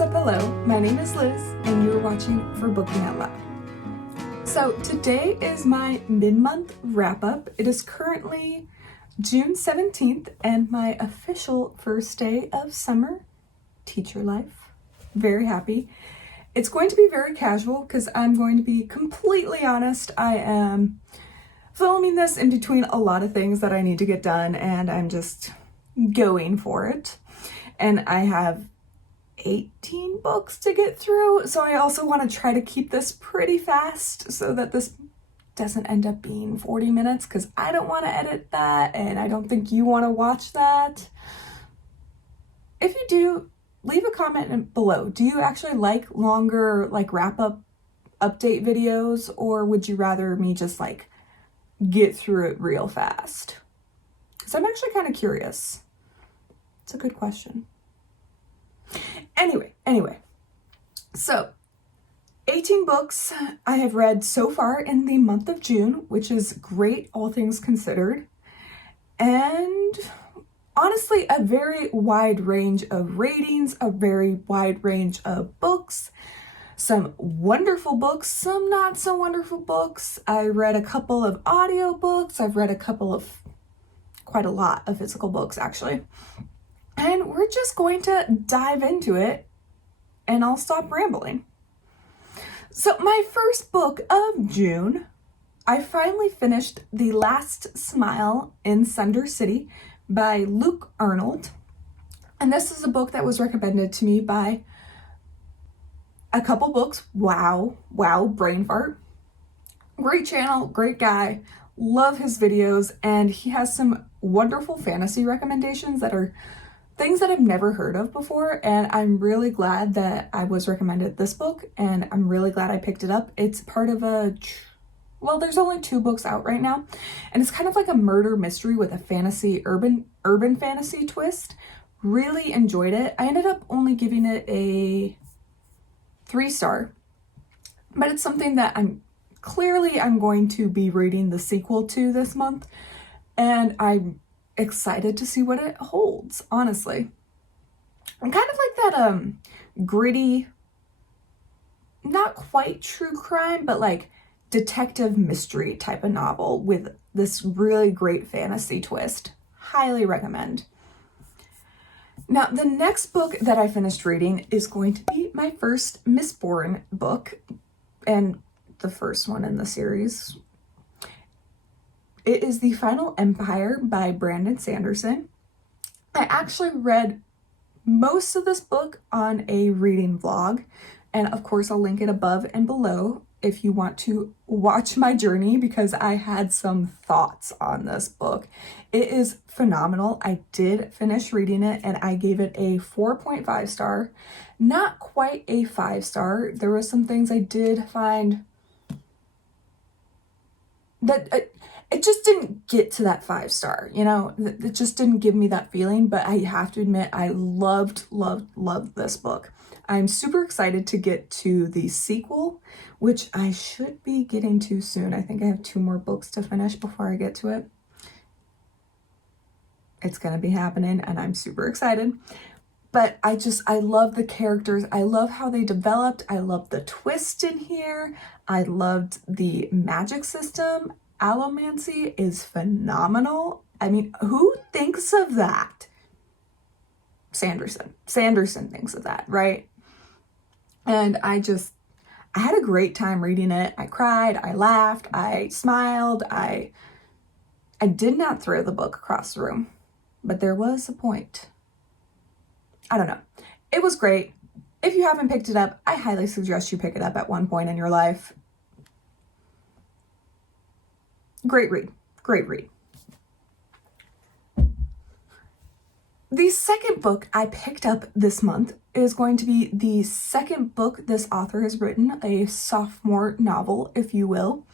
what's up? Hello, my name is Liz, and you're watching For Booking Out Loud. So today is my mid-month wrap-up. It is currently June 17th and my official first day of summer teacher life. Very happy. It's going to be very casual because I'm going to be completely honest. I am filming this in between a lot of things that I need to get done, and I'm just going for it. And I have 18 books to get through, so I also want to try to keep this pretty fast so that this doesn't end up being 40 minutes, because I don't want to edit that and I don't think you want to watch that. If you do, leave a comment below. Do you actually like longer, like wrap-up update videos, or would you rather me just like get through it real fast? Because I'm actually kind of curious. It's a good question. Anyway, so 18 books I have read so far in the month of June, which is great, all things considered. And honestly, a very wide range of ratings, a very wide range of books, some wonderful books, some not so wonderful books. I read a couple of audiobooks. I've read quite a lot of physical books actually. And we're just going to dive into it, and I'll stop rambling. So my first book of June, I finally finished The Last Smile in Sunder City by Luke Arnold. And this is a book that was recommended to me by a couple books. Wow, brain fart. Great channel, great guy, love his videos, and he has some wonderful fantasy recommendations that are things that I've never heard of before, and I'm really glad that I was recommended this book, and I'm really glad I picked it up. It's part of there's only 2 books out right now, and it's kind of like a murder mystery with a fantasy, urban fantasy twist. Really enjoyed it. I ended up only giving it a 3-star, but it's something that I'm going to be reading the sequel to this month, and I'm excited to see what it holds, honestly. I'm kind of like that gritty, not quite true crime, but like detective mystery type of novel with this really great fantasy twist. Highly recommend. Now, the next book that I finished reading is going to be my first Mistborn book, and the first one in the series. It is The Final Empire by Brandon Sanderson. I actually read most of this book on a reading vlog, and of course I'll link it above and below if you want to watch my journey, because I had some thoughts on this book. It is phenomenal. I did finish reading it and I gave it a 4.5 star. Not quite a 5-star. There were some things I did find that it just didn't get to that 5-star, you know, it just didn't give me that feeling, but I have to admit, I loved this book. I'm super excited to get to the sequel, which I should be getting to soon. I think I have 2 more books to finish before I get to it. It's gonna be happening and I'm super excited. But I love the characters. I love how they developed. I love the twist in here. I loved the magic system. Allomancy is phenomenal. I mean, who thinks of that? Sanderson thinks of that, right? And I had a great time reading it. I cried, I laughed, I smiled. I did not throw the book across the room, but there was a point. I don't know. It was great. If you haven't picked it up, I highly suggest you pick it up at one point in your life. Great read. The second book I picked up this month is going to be the second book this author has written, a sophomore novel, if you will.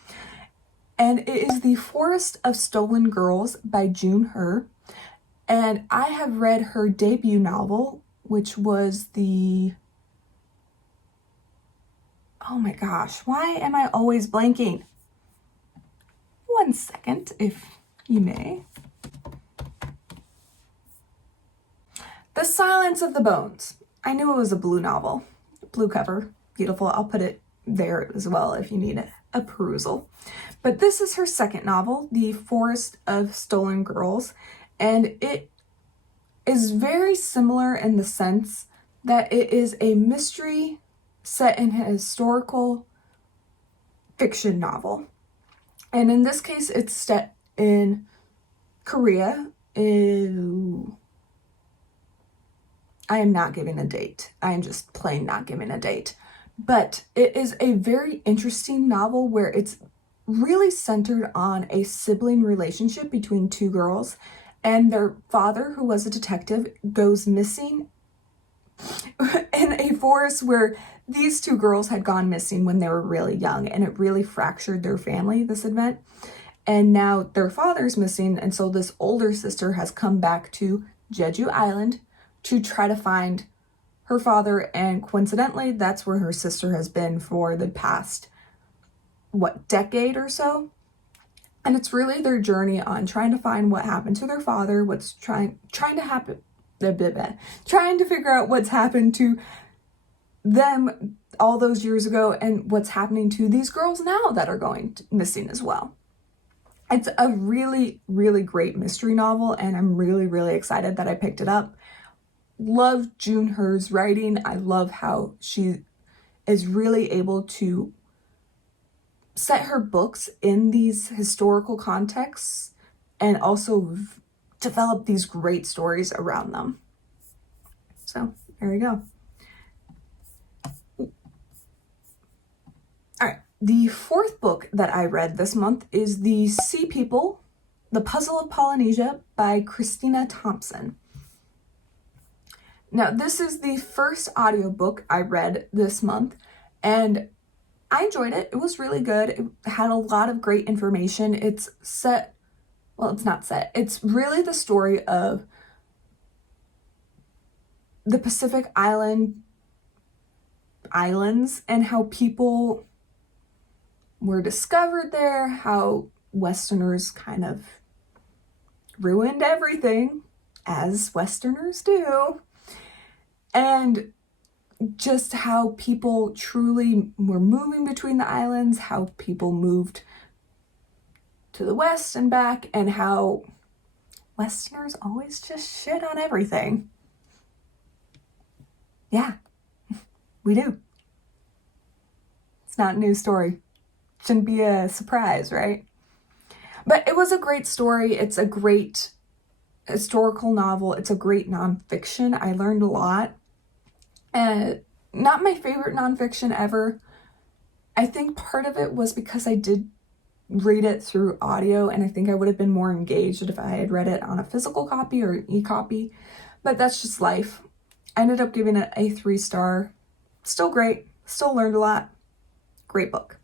And it is The Forest of Stolen Girls by June Her. And I have read her debut novel, which was oh my gosh, why am I always blanking? One second, if you may. The Silence of the Bones. I knew it was a blue novel. Blue cover. Beautiful. I'll put it there as well if you need a perusal. But this is her second novel, The Forest of Stolen Girls, and it is very similar in the sense that it is a mystery set in a historical fiction novel. And in this case, it's set in Korea. I am not giving a date. I am just plain not giving a date. But it is a very interesting novel where it's really centered on a sibling relationship between two girls, and their father, who was a detective, goes missing in a forest where these two girls had gone missing when they were really young, and it really fractured their family, this event. And now their father's missing, and so this older sister has come back to Jeju Island to try to find her father, and coincidentally, that's where her sister has been for the past, decade or so. And it's really their journey on trying to find what happened to their father, what's trying to happen, trying to figure out what's happened to them all those years ago and what's happening to these girls now that are going missing as well. It's a really, really great mystery novel, and I'm really, really excited that I picked it up. Love June He's writing. I love how she is really able to set her books in these historical contexts and also develop these great stories around them. So there you go. All right. The fourth book that I read this month is The Sea People, The Puzzle of Polynesia by Christina Thompson. Now, this is the first audiobook I read this month, and I enjoyed it. It was really good. It had a lot of great information. It's not set. It's really the story of the Pacific islands and how people were discovered there, how Westerners kind of ruined everything, as Westerners do, and just how people truly were moving between the islands, how people moved to the West and back, and how Westerners always just shit on everything. Yeah, we do. It's not a new story. Shouldn't be a surprise, right? But it was a great story. It's a great historical novel. It's a great nonfiction. I learned a lot. Not my favorite nonfiction ever. I think part of it was because I did read it through audio, and I think I would have been more engaged if I had read it on a physical copy or e-copy, but that's just life. I ended up giving it a 3-star. Still great. Still learned a lot. Great book.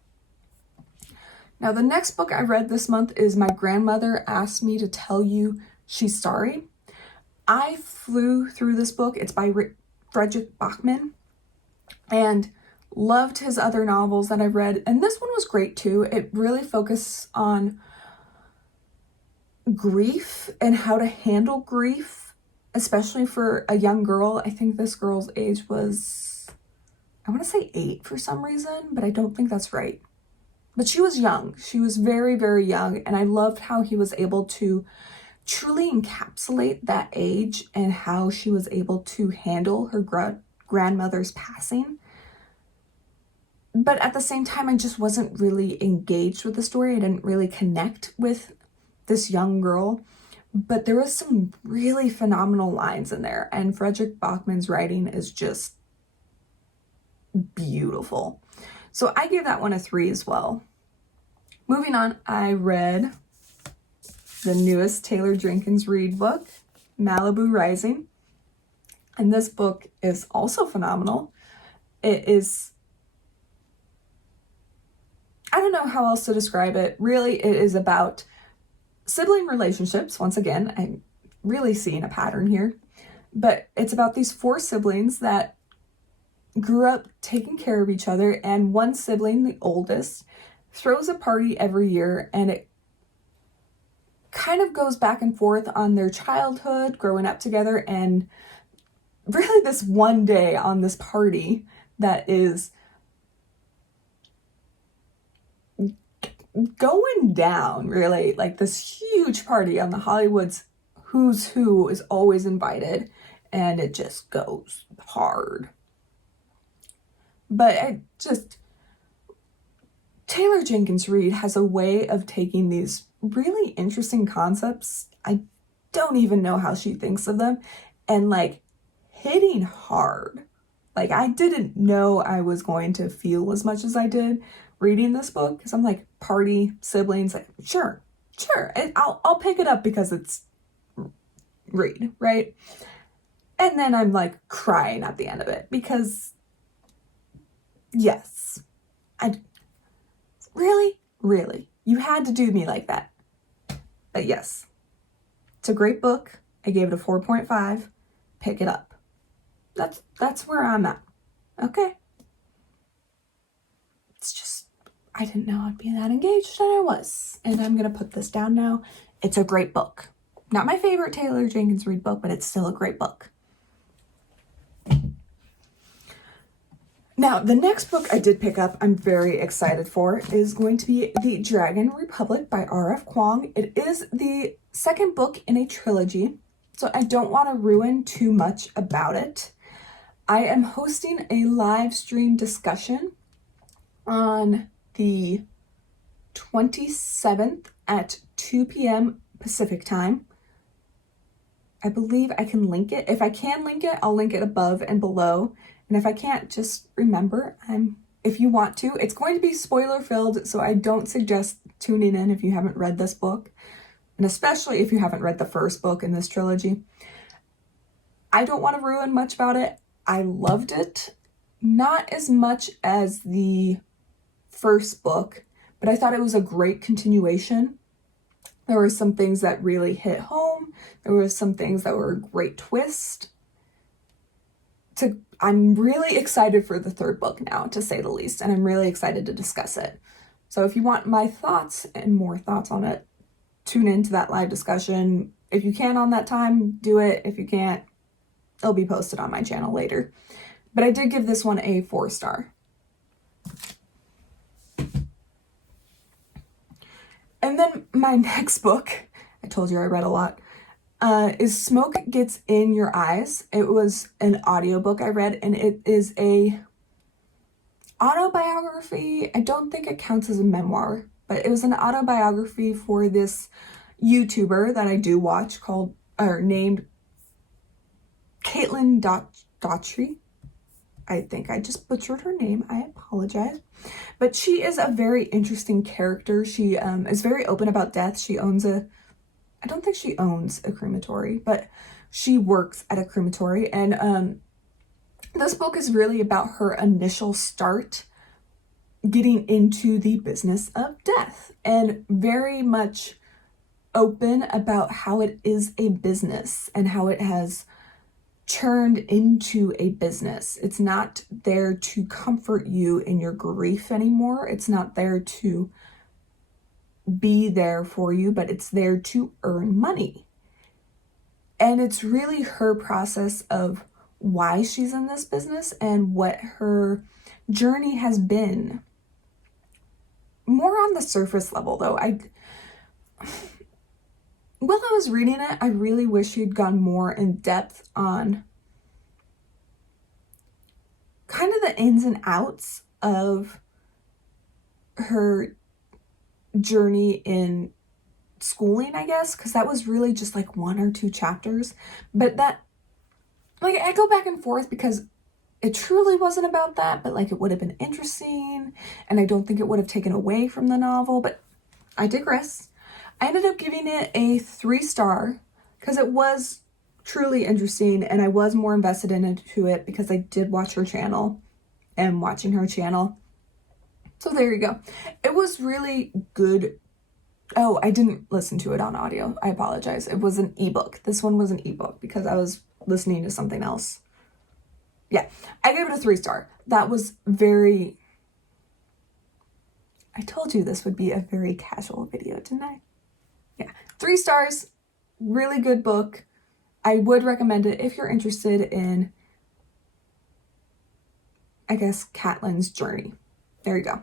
Now, the next book I read this month is My Grandmother Asked Me to Tell You She's Sorry. I flew through this book. It's by Fredrik Backman, and loved his other novels that I've read, and this one was great too. It really focused on grief and how to handle grief, especially for a young girl. I think this girl's age was, I want to say 8 for some reason, but I don't think that's right. But she was young. She was very, very young, and I loved how he was able to truly encapsulate that age and how she was able to handle her grandmother's passing. But at the same time, I just wasn't really engaged with the story. I didn't really connect with this young girl. But there was some really phenomenal lines in there, and Fredrik Backman's writing is just beautiful. So I gave that one a 3 as well. Moving on, I read the newest Taylor Jenkins Reid book, Malibu Rising. And this book is also phenomenal. It is, I don't know how else to describe it. Really, it is about sibling relationships. Once again, I'm really seeing a pattern here. But it's about these 4 siblings that grew up taking care of each other, and one sibling, the oldest, throws a party every year, and it kind of goes back and forth on their childhood, growing up together, and really this one day on this party that is going down, really, like this huge party on the Hollywood's who's who is always invited, and it just goes hard. But Taylor Jenkins Reid has a way of taking these really interesting concepts, I don't even know how she thinks of them, and like hitting hard. Like, I didn't know I was going to feel as much as I did reading this book, because I'm like, party, siblings, like, sure, I'll pick it up because it's Reid, right? And then I'm like crying at the end of it, because yes, really, you had to do me like that. But yes, it's a great book. I gave it a 4.5. Pick it up. That's where I'm at. Okay. It's just, I didn't know I'd be that engaged, and I was. And I'm going to put this down now. It's a great book. Not my favorite Taylor Jenkins Reid book, but it's still a great book. Now, the next book I did pick up, I'm very excited for, is going to be The Dragon Republic by R.F. Kuang. It is the second book in a trilogy, so I don't want to ruin too much about it. I am hosting a live stream discussion on the 27th at 2 p.m. Pacific time. I believe I can link it. If I can link it, I'll link it above and below. And if I can't, just remember, if you want to, it's going to be spoiler filled, so I don't suggest tuning in if you haven't read this book, and especially if you haven't read the first book in this trilogy. I don't want to ruin much about it. I loved it. Not as much as the first book, but I thought it was a great continuation. There were some things that really hit home. There were some things that were a great twist. I'm really excited for the third book now, to say the least, and I'm really excited to discuss it. So if you want my thoughts and more thoughts on it, tune into that live discussion. If you can on that time, do it. If you can't, it'll be posted on my channel later. But I did give this one a 4-star. And then my next book, I told you I read a lot, is Smoke Gets in Your Eyes. It was an audiobook I read, and it is a autobiography. I don't think it counts as a memoir, but it was an autobiography for this YouTuber that I do watch named Caitlin Doughty. I think I just butchered her name. I apologize. But she is a very interesting character. She is very open about death. I don't think she owns a crematory, but she works at a crematory. And this book is really about her initial start getting into the business of death, and very much open about how it is a business and how it has turned into a business. It's not there to comfort you in your grief anymore. It's not there to be there for you, but it's there to earn money. And it's really her process of why she's in this business and what her journey has been. More on the surface level, though. While I was reading it, I really wish she'd gone more in depth on kind of the ins and outs of her journey in schooling, I guess, because that was really just like 1 or 2 chapters. But that, like, I go back and forth because it truly wasn't about that, but like it would have been interesting, and I don't think it would have taken away from the novel, but I digress. I ended up giving it a 3-star because it was truly interesting, and I was more invested into it because I did watch her channel and watching her channel. So there you go. It was really good. Oh, I didn't listen to it on audio. I apologize. It was an ebook. This one was an ebook because I was listening to something else. Yeah, I gave it a 3-star. That was very... I told you this would be a very casual video tonight. Yeah, 3 stars. Really good book. I would recommend it if you're interested in, I guess, Catelyn's journey. There you go.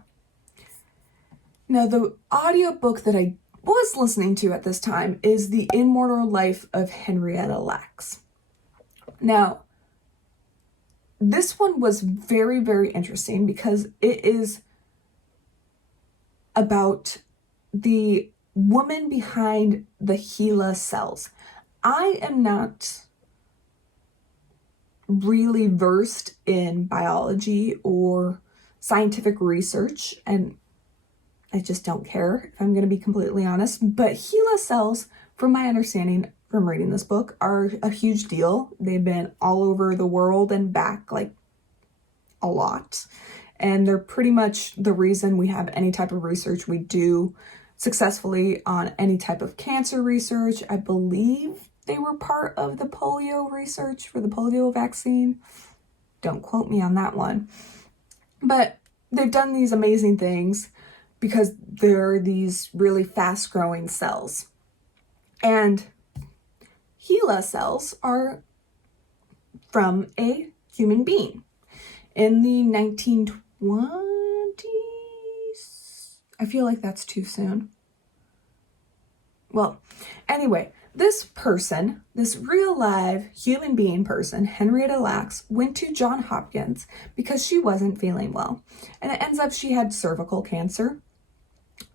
Now, the audiobook that I was listening to at this time is The Immortal Life of Henrietta Lacks. Now, this one was very, very interesting because it is about the woman behind the HeLa cells. I am not really versed in biology or scientific research, and I just don't care, if I'm going to be completely honest. But HeLa cells, from my understanding from reading this book, are a huge deal. They've been all over the world and back like a lot. And they're pretty much the reason we have any type of research we do successfully on any type of cancer research. I believe they were part of the polio research for the polio vaccine. Don't quote me on that one. But they've done these amazing things because they're these really fast-growing cells. And HeLa cells are from a human being. In the 1920s, I feel like that's too soon. Well, anyway, this person, this real live human being person, Henrietta Lacks, went to Johns Hopkins because she wasn't feeling well. And it ends up she had cervical cancer.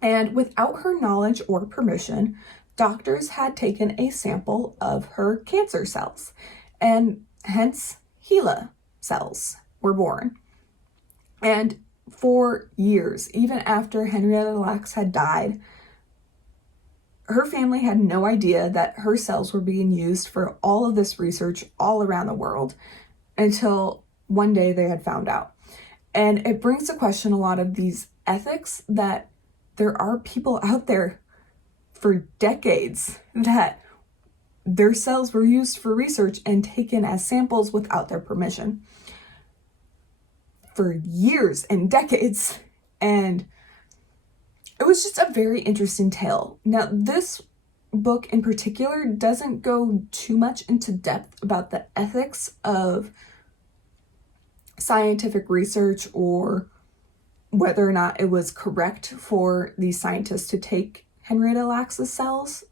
And without her knowledge or permission, doctors had taken a sample of her cancer cells. And hence, HeLa cells were born. And for years, even after Henrietta Lacks had died, her family had no idea that her cells were being used for all of this research all around the world until one day they had found out. And it brings to question a lot of these ethics that there are people out there for decades that their cells were used for research and taken as samples without their permission for years and decades. And it was just a very interesting tale. Now, this book in particular doesn't go too much into depth about the ethics of scientific research or whether or not it was correct for these scientists to take Henrietta Lacks' cells.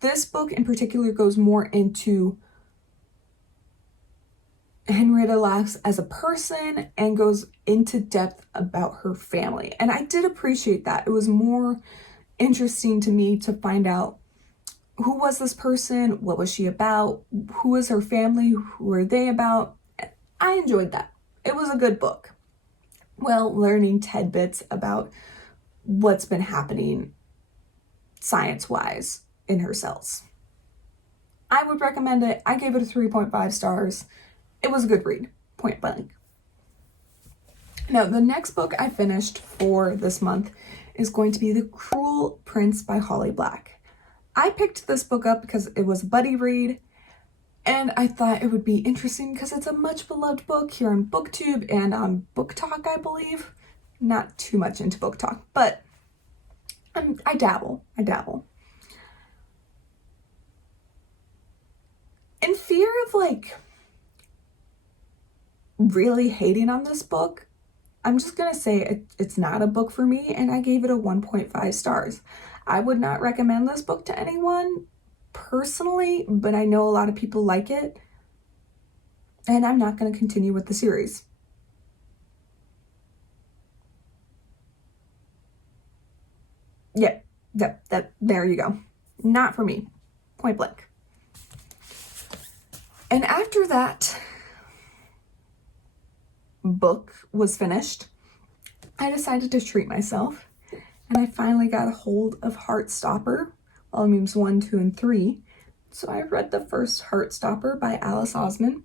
This book in particular goes more into Henrietta Lacks as a person and goes into depth about her family. And I did appreciate that. It was more interesting to me to find out who was this person, what was she about, who was her family, who were they about. I enjoyed that. It was a good book. Well, learning tidbits about what's been happening science-wise in her cells. I would recommend it. I gave it a 3.5 stars. It was a good read, point blank. Now, the next book I finished for this month is going to be The Cruel Prince by Holly Black. I picked this book up because it was a buddy read, and I thought it would be interesting because it's a much beloved book here on BookTube and on Book Talk, I believe. Not too much into Book Talk, but I dabble. In fear of really hating on this book, I'm just gonna say it's not a book for me, and I gave it a 1.5 stars. I would not recommend this book to anyone personally, but I know a lot of people like it, and I'm not going to continue with the series. Yeah, there you go. Not for me, point blank. And after that book was finished, I decided to treat myself, and I finally got a hold of Heartstopper, volumes 1, 2, and 3. So I read the first Heartstopper by Alice Oseman,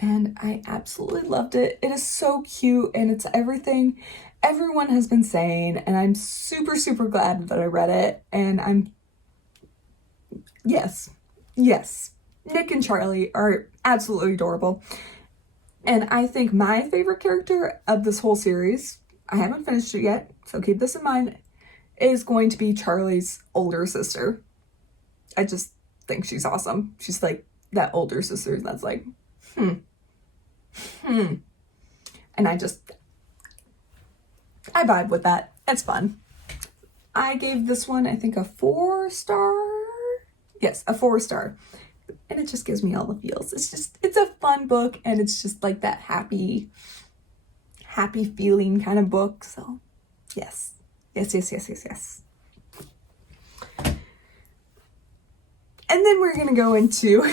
and I absolutely loved it. It is so cute, and it's everything everyone has been saying, and I'm super, super glad that I read it, and yes, Nick and Charlie are absolutely adorable. And I think my favorite character of this whole series, I haven't finished it yet, so keep this in mind, is going to be Charlie's older sister. think she's awesome. She's like that older sister that's like, And I vibe with that. It's fun. I gave this one, I think, a 4-star. Yes, a 4-star. And it just gives me all the feels. It's a fun book, and it's just like that happy feeling kind of book. So, yes. Yes. And then we're going to go into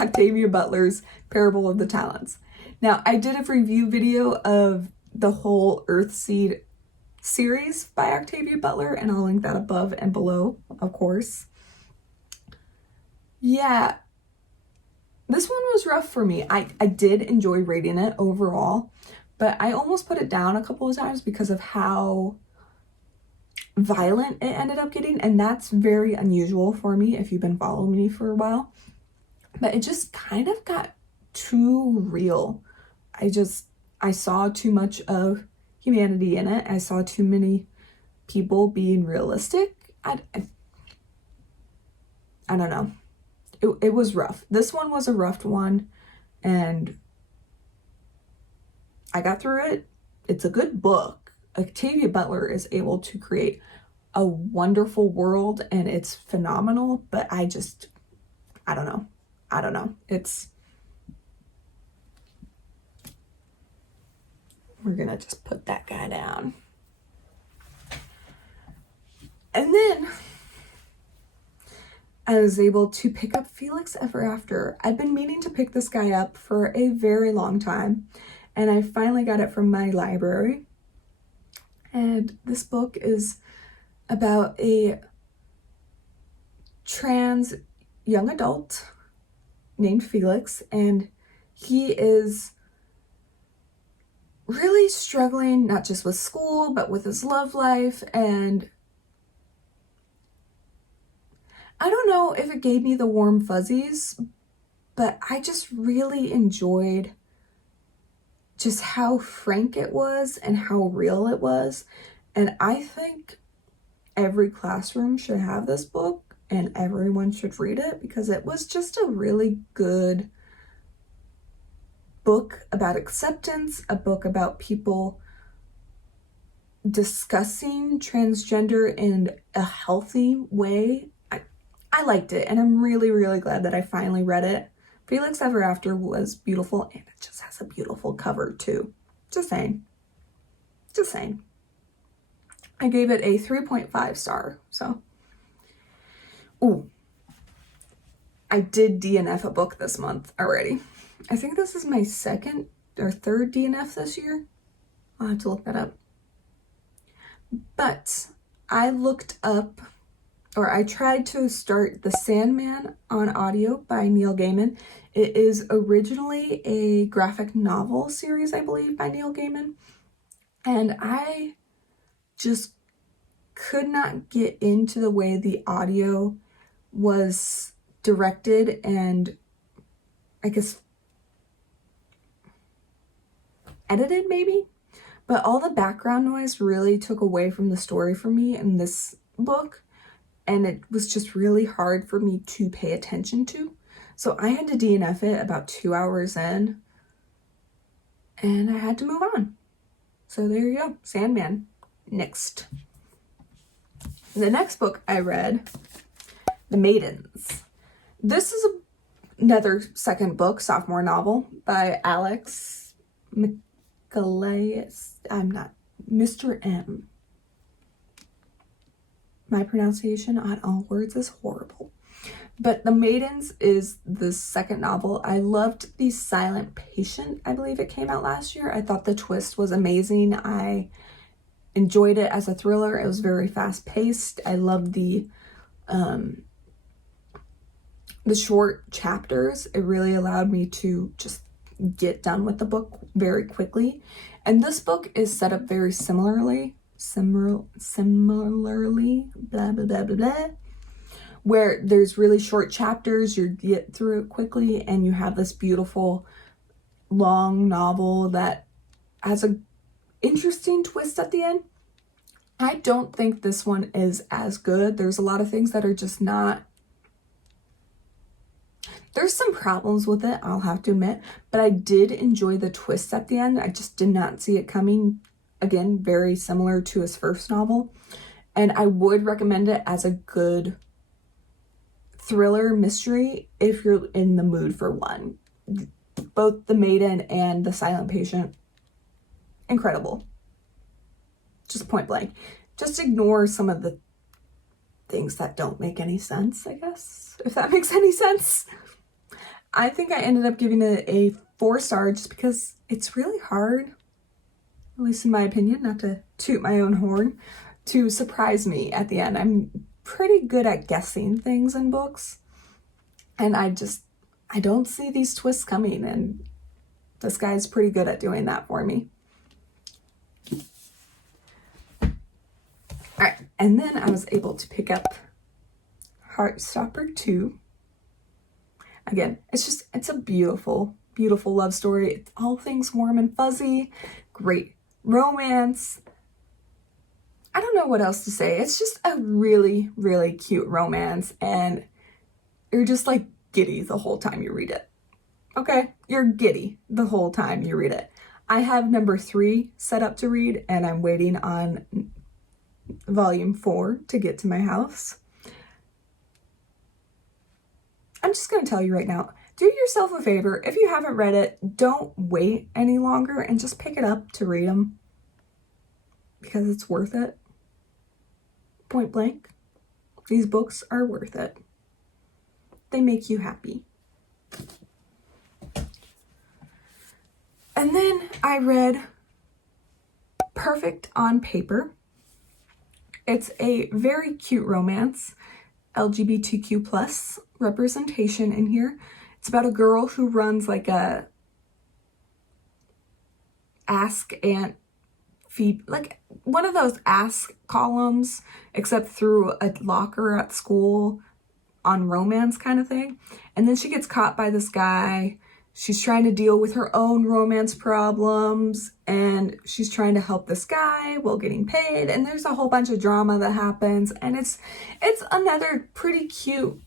Octavia Butler's Parable of the Talents. Now, I did a review video of the whole Earthseed series by Octavia Butler, and I'll link that above and below, of course. Yeah, this one was rough for me. I did enjoy reading it overall, but I almost put it down a couple of times because of how violent it ended up getting, and that's very unusual for me if you've been following me for a while. But it just kind of got too real. I saw too much of humanity in it. I saw too many people being realistic. I don't know. It was rough. This one was a rough one, and I got through it. It's a good book. Octavia Butler is able to create a wonderful world, and it's phenomenal, but I don't know. We're gonna just put that guy down. And then I was able to pick up Felix Ever After. I've been meaning to pick this guy up for a very long time, and I finally got it from my library. And this book is about a trans young adult named Felix, and he is really struggling, not just with school, but with his love life. And I don't know if it gave me the warm fuzzies, but I just really enjoyed just how frank it was and how real it was. And I think every classroom should have this book, and everyone should read it, because it was just a really good book about acceptance, a book about people discussing transgender in a healthy way. I liked it, and I'm really, really glad that I finally read it. Felix Ever After was beautiful, and it just has a beautiful cover too. Just saying. I gave it a 3.5 star, so. Ooh. I did DNF a book this month already. I think this is my second or third DNF this year. I'll have to look that up. But I looked up, or I tried to start The Sandman on audio by Neil Gaiman. It is originally a graphic novel series, I believe, by Neil Gaiman. And I just could not get into the way the audio was directed and, I guess, edited maybe, but all the background noise really took away from the story for me in this book, and it was just really hard for me to pay attention to. So I had to DNF it about 2 hours in, and I had to move on. So there you go, Sandman. Next. The next book I read, The Maidens. This is another second book, sophomore novel by Alex Michaelides. Mr. M. My pronunciation on all words is horrible. But The Maidens is the second novel. I loved The Silent Patient. I believe it came out last year. I thought the twist was amazing. I enjoyed it as a thriller. It was very fast paced. I loved the short chapters. It really allowed me to just get done with the book very quickly. And this book is set up very similarly, blah, blah, blah, blah, blah, where there's really short chapters, you get through it quickly, and you have this beautiful long novel that has a interesting twist at the end. I don't think this one is as good. There's a lot of things that are just not There's some problems with it, I'll have to admit, but I did enjoy the twist at the end. I just did not see it coming. Again, very similar to his first novel. And I would recommend it as a good thriller mystery if you're in the mood for one. Both The Maiden and The Silent Patient, incredible. Just point blank. Just ignore some of the things that don't make any sense, I guess, if that makes any sense. I think I ended up giving it a 4-star just because it's really hard, at least in my opinion, not to toot my own horn, to surprise me at the end. I'm pretty good at guessing things in books, and I don't see these twists coming, and this guy's pretty good at doing that for me. All right, and then I was able to pick up Heartstopper 2. Again, it's a beautiful, beautiful love story. It's all things warm and fuzzy, great romance. I don't know what else to say. It's just a really, really cute romance, and you're just like giddy the whole time you read it. Okay? You're giddy the whole time you read it. I have number 3 set up to read, and I'm waiting on volume 4 to get to my house. I'm just going to tell you right now, do yourself a favor. If you haven't read it, don't wait any longer and just pick it up to read them, because it's worth it. Point blank. These books are worth it. They make you happy. And then I read Perfect on Paper. It's a very cute romance, LGBTQ plus representation in here. It's about a girl who runs like a Ask Aunt Phoebe, like one of those Ask columns, except through a locker at school on romance kind of thing. And then she gets caught by this guy. She's trying to deal with her own romance problems, and she's trying to help this guy while getting paid. And there's a whole bunch of drama that happens, and it's another pretty cute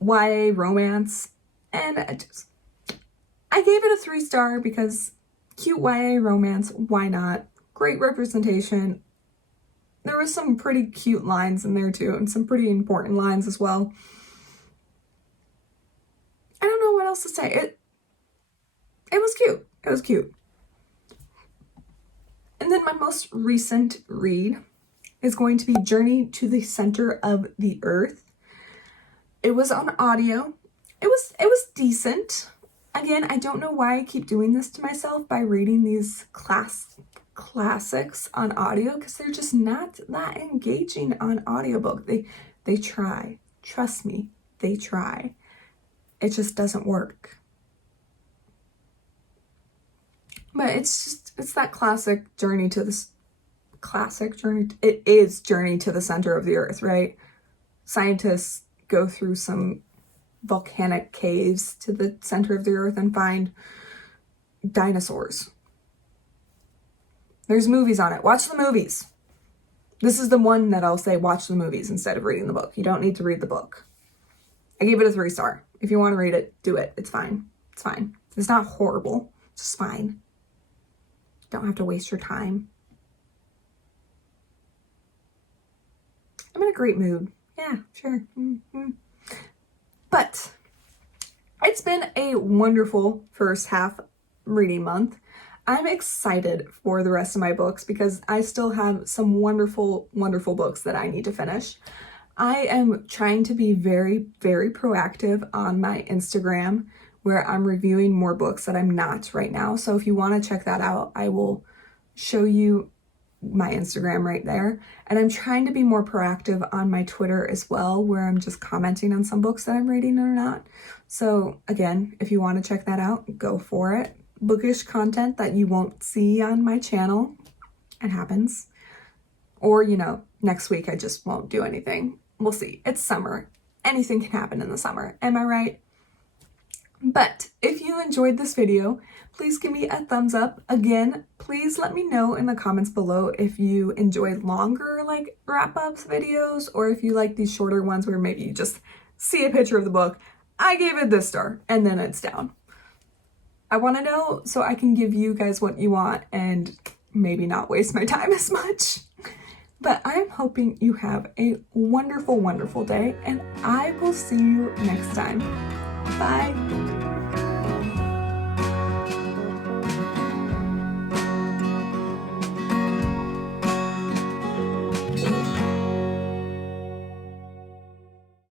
YA romance. And I gave it a 3-star because cute YA romance, why not? Great representation. There was some pretty cute lines in there too, and some pretty important lines as well. I don't know what else to say. It was cute. It was cute. And then my most recent read is going to be Journey to the Center of the Earth. It was on audio. It was decent. Again, I don't know why I keep doing this to myself by reading these classics on audio, because they're just not that engaging on audiobook. They try. Trust me, they try. It just doesn't work. But it's that classic journey to this it is Journey to the Center of the Earth, right? Scientists go through some volcanic caves to the center of the earth and find dinosaurs. There's movies on it. Watch the movies. This is the one that I'll say watch the movies instead of reading the book. You don't need to read the book. I gave it a 3-star. If you want to read it, do it. It's fine. It's fine. It's not horrible. It's just fine. Don't have to waste your time. I'm in a great mood. Yeah, sure. Mm-hmm. But it's been a wonderful first half reading month. I'm excited for the rest of my books because I still have some wonderful, wonderful books that I need to finish. I am trying to be very, very proactive on my Instagram, where I'm reviewing more books that I'm not right now. So if you want to check that out, I will show you my Instagram right there. And I'm trying to be more proactive on my Twitter as well, where I'm just commenting on some books that I'm reading or not. So again, if you want to check that out, go for it. Bookish content that you won't see on my channel. It happens. Or, next week I just won't do anything. We'll see. It's summer. Anything can happen in the summer. Am I right? But if you enjoyed this video, please give me a thumbs up. Again, please let me know in the comments below if you enjoy longer wrap-ups videos, or if you like these shorter ones where maybe you just see a picture of the book. I gave it this star, and then it's down. I want to know so I can give you guys what you want and maybe not waste my time as much. But I'm hoping you have a wonderful, wonderful day, and I will see you next time. Bye.